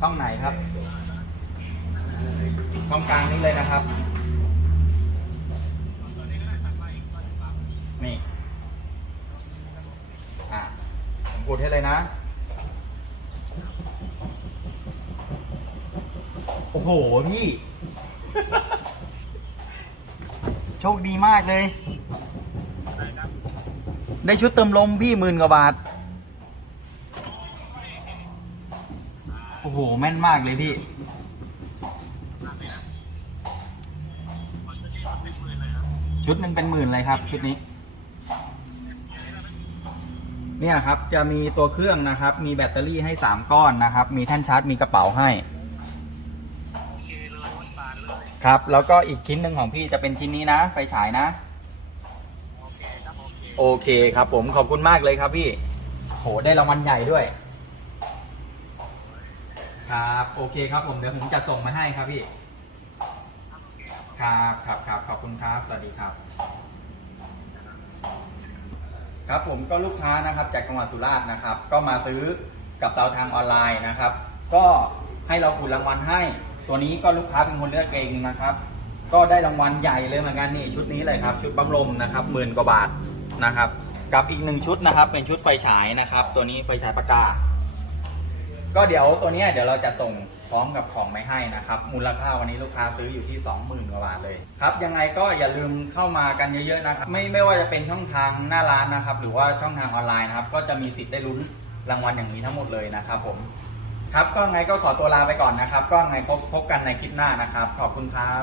ช่องไหนครับช่องกลางนี้เลยนะครับ นี่ อะผมกดให้เลยนะ โอ้โห พี่ โชคดีมากเลย ได้ชุดเติมลมพี่หมื่นกว่าบาท โอ้โห แม่นมากเลยพี่ ชุดหนึ่งเป็นหมื่นเลยครับ ชุดนี้ เนี่ยครับ จะมีตัวเครื่องนะครับ มีแบตเตอรี่ให้สามก้อนนะครับ มีแท่นชาร์จ มีกระเป๋าให้ครับ แล้วก็อีกชิ้นหนึ่งของพี่จะเป็นชิ้นนี้นะ ไฟฉายนะ โอเคครับผมขอบคุณมากเลยครับพี่ โห ได้รางวัลใหญ่ด้วย ครับ โอเคครับผมเดี๋ยวผมจะส่งมาให้ครับพี่ ครับครับครับขอบคุณครับ สวัสดีครับ ครับผมก็ลูกค้านะครับจากจังหวัดสุราษฎร์นะครับ ก็มาซื้อกับเราทางออนไลน์นะครับ ก็ให้เราขุดรางวัลให้ ตัวนี้ก็ลูกค้าเป็นคนเลือกเองนะครับ ก็ได้รางวัลใหญ่เลยเหมือนกันนี่ชุดนี้เลยครับ ชุดบัมลมนะครับหมื่นกว่าบาทนะครับ กับอีกหนึ่งชุดนะครับ เป็นชุดไฟฉายนะครับ ตัวนี้ไฟฉายปากกา ก็เดี๋ยวตัวนี้เดี๋ยวเราจะส่งพร้อมกับของไม่ให้นะครับ มูลค่าวันนี้ลูกค้าซื้ออยู่ที่ 20,000กว่าบาทเลยครับ ยังไงก็อย่าลืมเข้ามากันเยอะๆนะครับ ไม่ไม่ว่าจะเป็นช่องทางหน้าร้านนะครับ หรือว่าช่องทางออนไลน์นะครับ ก็จะมีสิทธิ์ได้ลุ้นรางวัลอย่างนี้ทั้งหมดเลยนะครับผม ครับก็ไงก็ขอตัวลาไปก่อนนะครับ ก็ไงพบพบกันในคลิปหน้านะครับ ขอบคุณครับ